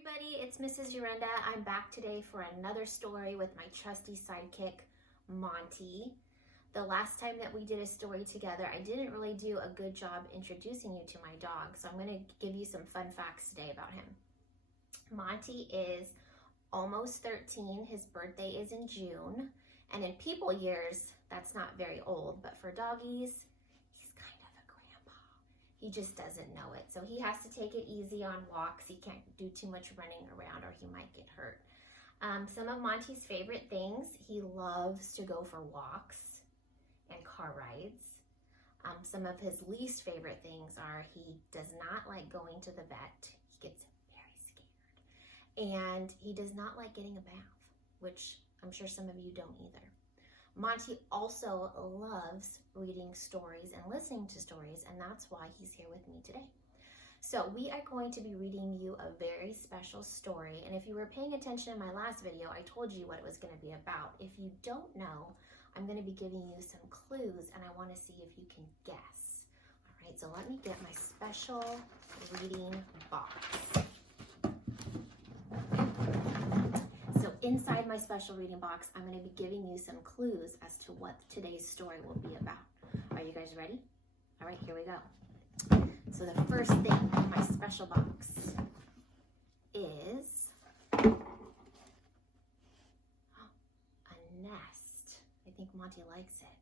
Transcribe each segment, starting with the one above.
Everybody, it's Mrs. Urenda. I'm back today for another story with my trusty sidekick, Monty. The last time that we did a story together, I didn't really do a good job introducing you to my dog, so I'm going to give you some fun facts today about him. Monty is almost 13. His birthday is in June, and in people years, that's not very old, but for doggies, he's kind of a grandpa. He just doesn't know it. So he has to take it easy on walks. He can't do too much running around or he might get hurt. Some of Monty's favorite things, he loves to go for walks and car rides. Some of his least favorite things are he does not like going to the vet. He gets very scared. And he does not like getting a bath, which I'm sure some of you don't either. Monty also loves reading stories and listening to stories, and that's why he's here with me today. So we are going to be reading you a very special story, and if you were paying attention in my last video, I told you what it was going to be about. If you don't know, I'm going to be giving you some clues, and I want to see if you can guess. All right, so let me get my special reading box. So inside my special reading box, I'm going to be giving you some clues as to what today's story will be about. Are you guys ready? All right, here we go. So the first thing in my special box is a nest. I think Monty likes it.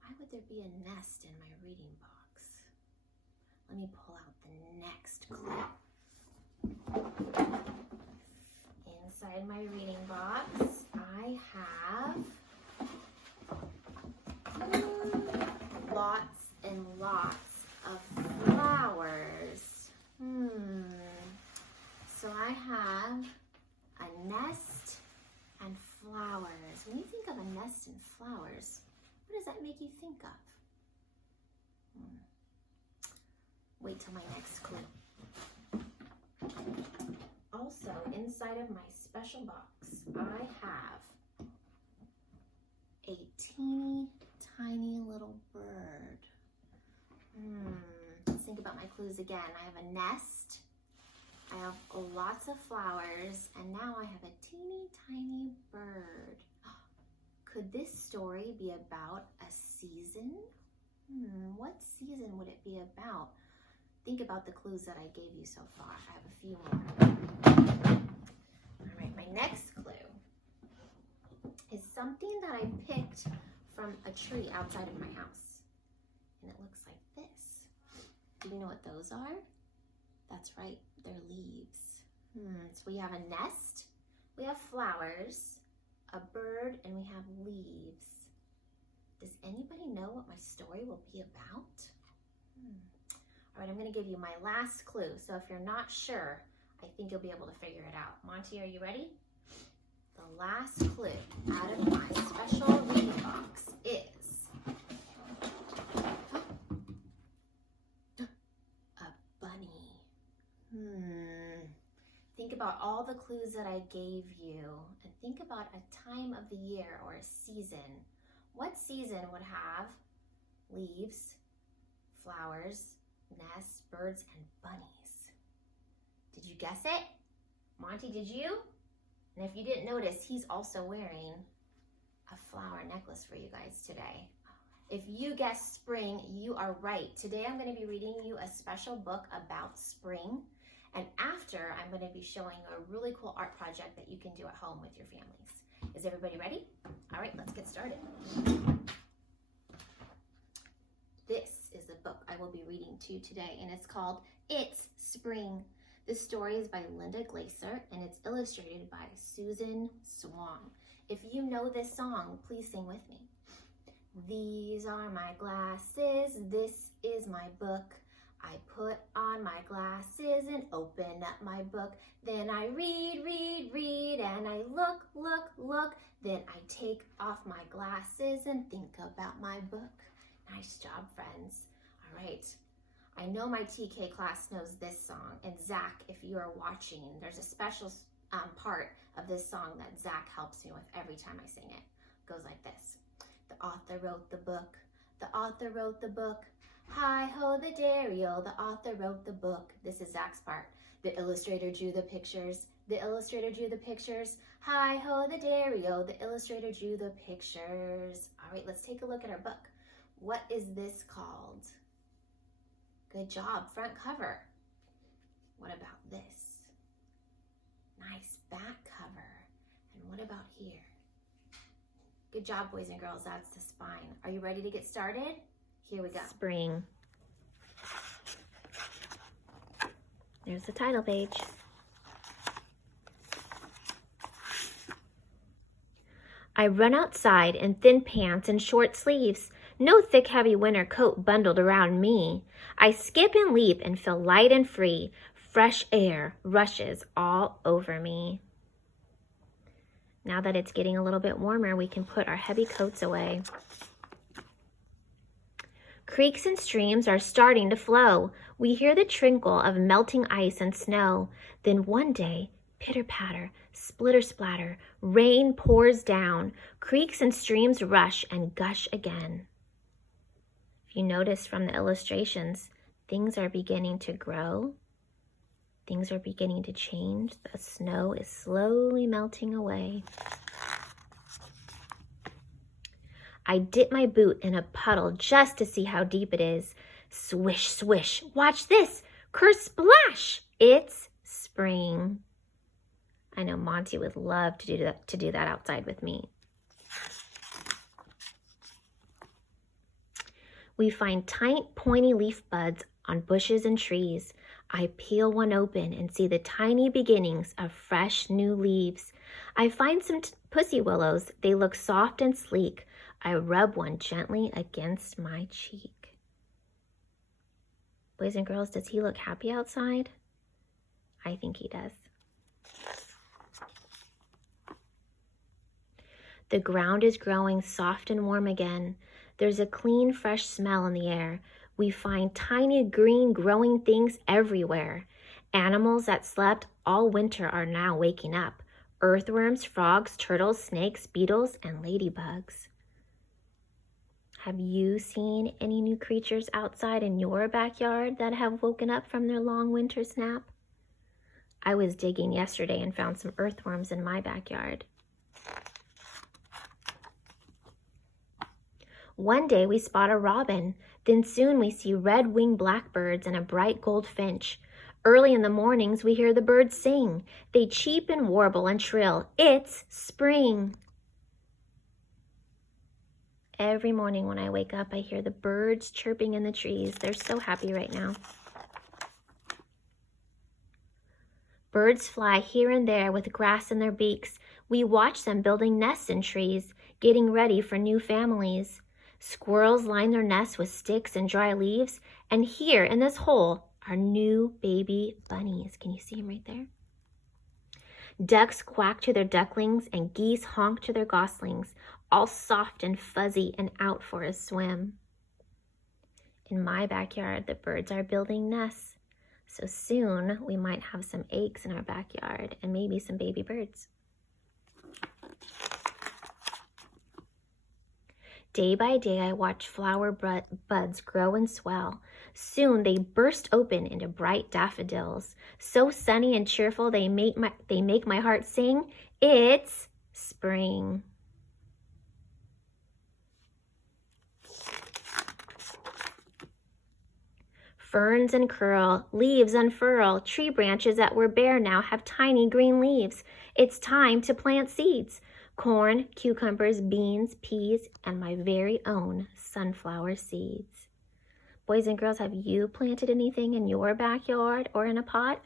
Why would there be a nest in my reading box? Let me pull out the next clue. Inside my reading box, I have lots and lots of flowers. So I have a nest and flowers. When you think of a nest and flowers, what does that make you think of? Wait till my next clue. Also, inside of my special box, I have a teeny tiny little bird. Let's think about my clues again. I have a nest, I have lots of flowers, and now I have a teeny tiny bird. Could this story be about a season? What season would it be about? Think about the clues that I gave you so far. I have a few more. All right, my next clue is something that I picked from a tree outside of my house. And it looks like this. Do you know what those are? That's right, they're leaves. So we have a nest, we have flowers, a bird, and we have leaves. Does anybody know what my story will be about? All right, I'm going to give you my last clue. So if you're not sure, I think you'll be able to figure it out. Monty, are you ready? The last clue out of my special reading box is a bunny. Think about all the clues that I gave you and think about a time of the year or a season. What season would have leaves, flowers, nests, birds, and bunnies? Did you guess it? Monty, did you? And if you didn't notice, he's also wearing a flower necklace for you guys today. If you guessed spring, you are right. Today I'm going to be reading you a special book about spring. And after, I'm going to be showing you a really cool art project that you can do at home with your families. Is everybody ready? All right, let's get started. This is the book I will be reading to you today, and it's called It's Spring. This story is by Linda Glaser, and it's illustrated by Susan Swan. If you know this song, please sing with me. These are my glasses, this is my book. I put on my glasses and open up my book. Then I read, read, read, and I look, look, look. Then I take off my glasses and think about my book. Nice job, friends. All right. I know my TK class knows this song. And Zach, if you are watching, there's a special part of this song that Zach helps me with every time I sing it. It goes like this. The author wrote the book. The author wrote the book. Hi-ho the dairy-o, the author wrote the book. This is Zach's part. The illustrator drew the pictures. The illustrator drew the pictures. Hi-ho the dairy-o, the illustrator drew the pictures. All right, let's take a look at our book. What is this called? Good job, front cover. What about this? Nice back cover. And what about here? Good job, boys and girls, that's the spine. Are you ready to get started? Here we go. Spring. There's the title page. I run outside in thin pants and short sleeves, no thick heavy winter coat bundled around me. I skip and leap and feel light and free. Fresh air rushes all over me. Now that it's getting a little bit warmer, we can put our heavy coats away. Creeks and streams are starting to flow. We hear the trickle of melting ice and snow. Then one day, pitter-patter, splitter-splatter, rain pours down. Creeks and streams rush and gush again. If you notice from the illustrations, things are beginning to grow. Things are beginning to change. The snow is slowly melting away. I dip my boot in a puddle just to see how deep it is. Swish, swish. Watch this. Kersplash! It's spring. I know Monty would love to do that outside with me. We find tight, pointy leaf buds on bushes and trees. I peel one open and see the tiny beginnings of fresh new leaves. I find some pussy willows. They look soft and sleek. I rub one gently against my cheek. Boys and girls, does he look happy outside? I think he does. The ground is growing soft and warm again. There's a clean, fresh smell in the air. We find tiny green growing things everywhere. Animals that slept all winter are now waking up. Earthworms, frogs, turtles, snakes, beetles, and ladybugs. Have you seen any new creatures outside in your backyard that have woken up from their long winter nap? I was digging yesterday and found some earthworms in my backyard. One day we spot a robin, then soon we see red-winged blackbirds and a bright goldfinch. Early in the mornings we hear the birds sing. They cheep and warble and trill. It's spring. Every morning when I wake up, I hear the birds chirping in the trees. They're so happy right now. Birds fly here and there with grass in their beaks. We watch them building nests in trees, getting ready for new families. Squirrels line their nests with sticks and dry leaves. And here in this hole are new baby bunnies. Can you see them right there? Ducks quack to their ducklings and geese honk to their goslings, all soft and fuzzy and out for a swim. In my backyard, the birds are building nests. So soon we might have some eggs in our backyard and maybe some baby birds. Day by day, I watch flower buds grow and swell. Soon they burst open into bright daffodils. So sunny and cheerful, they make my heart sing. It's spring. Ferns uncurl, leaves unfurl, tree branches that were bare now have tiny green leaves. It's time to plant seeds. Corn, cucumbers, beans, peas, and my very own sunflower seeds. Boys and girls, have you planted anything in your backyard or in a pot?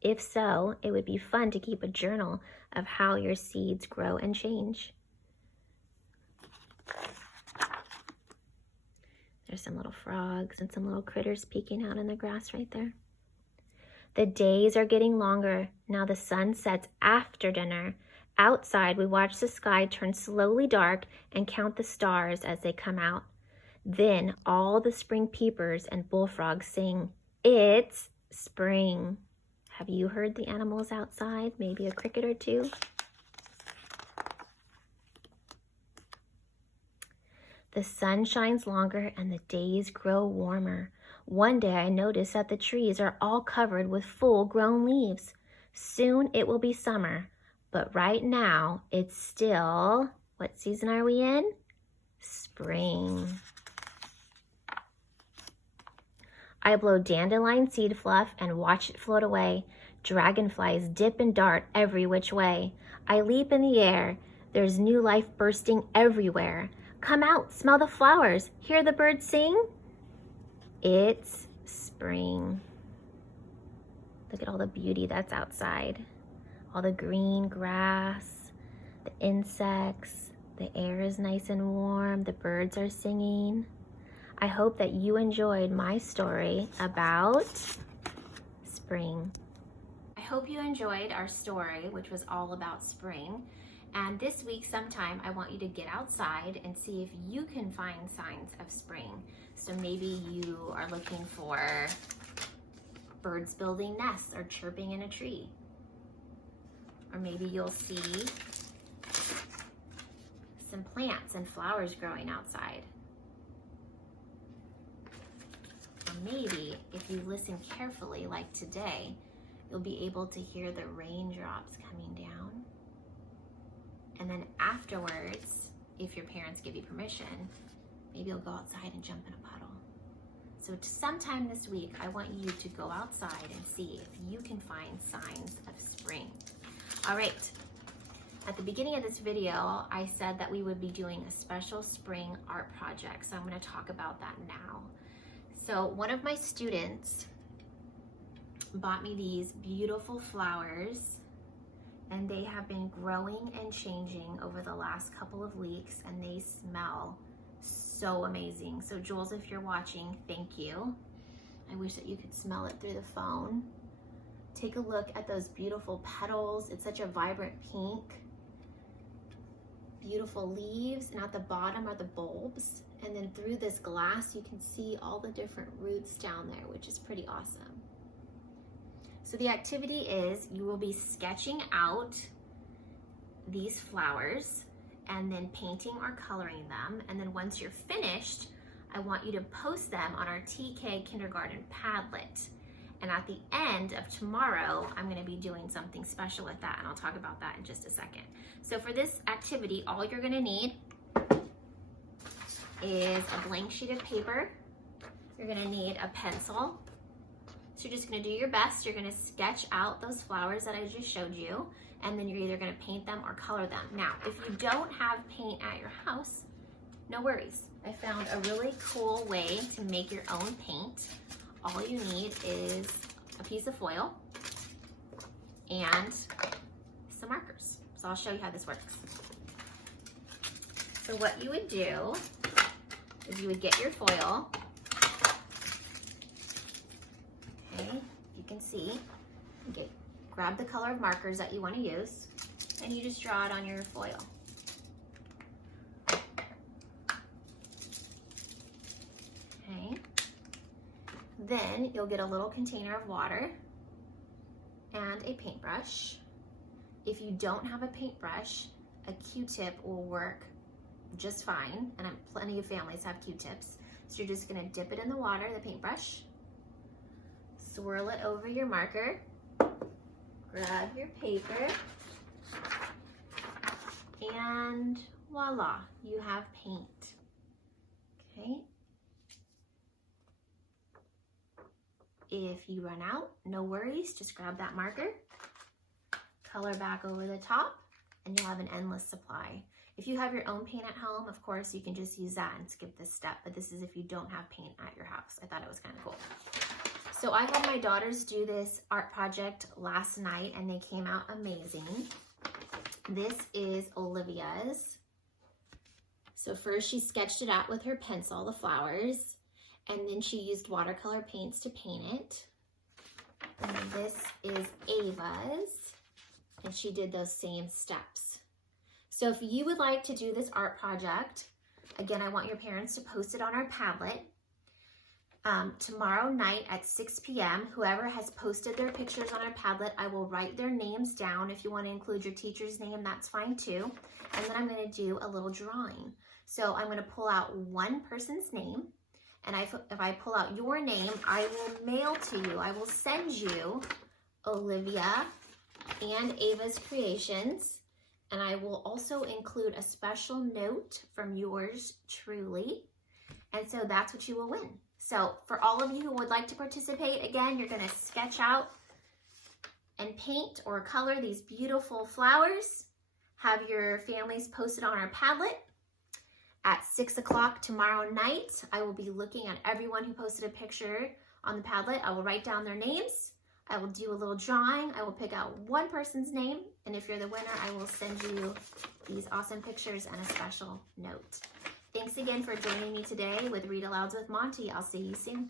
If so, it would be fun to keep a journal of how your seeds grow and change. There's some little frogs and some little critters peeking out in the grass right there. The days are getting longer. Now the sun sets after dinner. Outside, we watch the sky turn slowly dark and count the stars as they come out. Then all the spring peepers and bullfrogs sing, "It's spring." Have you heard the animals outside? Maybe a cricket or two? The sun shines longer and the days grow warmer. One day I notice that the trees are all covered with full-grown leaves. Soon it will be summer, but right now it's still, what season are we in? Spring. I blow dandelion seed fluff and watch it float away. Dragonflies dip and dart every which way. I leap in the air. There's new life bursting everywhere. Come out, smell the flowers, hear the birds sing. It's spring. Look at all the beauty that's outside. All the green grass, the insects, the air is nice and warm, the birds are singing. I hope that you enjoyed my story about spring. I hope you enjoyed our story, which was all about spring. And this week sometime, I want you to get outside and see if you can find signs of spring. So maybe you are looking for birds building nests or chirping in a tree. Or maybe you'll see some plants and flowers growing outside. Or maybe if you listen carefully, like today, you'll be able to hear the raindrops coming down. And then afterwards, if your parents give you permission, maybe you'll go outside and jump in a puddle. So sometime this week, I want you to go outside and see if you can find signs of spring. All right, at the beginning of this video, I said that we would be doing a special spring art project. So I'm gonna talk about that now. So one of my students bought me these beautiful flowers, and they have been growing and changing over the last couple of weeks, and they smell so amazing. So Jules, if you're watching, thank you. I wish that you could smell it through the phone. Take a look at those beautiful petals. It's such a vibrant pink. Beautiful leaves, and at the bottom are the bulbs. And then through this glass, you can see all the different roots down there, which is pretty awesome. So the activity is you will be sketching out these flowers and then painting or coloring them. And then once you're finished, I want you to post them on our TK Kindergarten Padlet. And at the end of tomorrow, I'm gonna be doing something special with that, and I'll talk about that in just a second. So for this activity, all you're gonna need is a blank sheet of paper. You're gonna need a pencil. So you're just gonna do your best. You're gonna sketch out those flowers that I just showed you, and then you're either gonna paint them or color them. Now, if you don't have paint at your house, no worries. I found a really cool way to make your own paint. All you need is a piece of foil and some markers. So I'll show you how this works. So what you would do is you would get your foil. Okay, you can see, grab the color of markers that you want to use, and you just draw it on your foil. Okay, then you'll get a little container of water and a paintbrush. If you don't have a paintbrush, a Q-tip will work just fine, and plenty of families have Q-tips. So you're just gonna dip it in the water, the paintbrush, swirl it over your marker, grab your paper, and voila, you have paint. Okay. If you run out, no worries, just grab that marker, color back over the top, and you'll have an endless supply. If you have your own paint at home, of course, you can just use that and skip this step, but this is if you don't have paint at your house. I thought it was kind of cool. So I had my daughters do this art project last night, and they came out amazing. This is Olivia's. So first she sketched it out with her pencil, the flowers, and then she used watercolor paints to paint it. And then this is Ava's, and she did those same steps. So if you would like to do this art project, again, I want your parents to post it on our Padlet. Tomorrow night at 6 p.m., whoever has posted their pictures on our Padlet, I will write their names down. If you want to include your teacher's name, that's fine too. And then I'm going to do a little drawing. So I'm going to pull out one person's name, and if I pull out your name, I will mail to you, I will send you Olivia and Ava's creations, and I will also include a special note from yours truly, and so that's what you will win. So for all of you who would like to participate, again, you're going to sketch out and paint or color these beautiful flowers. Have your families posted on our Padlet. At 6 o'clock tomorrow night, I will be looking at everyone who posted a picture on the Padlet. I will write down their names. I will do a little drawing. I will pick out one person's name, and if you're the winner, I will send you these awesome pictures and a special note. Thanks again for joining me today with Read Alouds with Monty. I'll see you soon.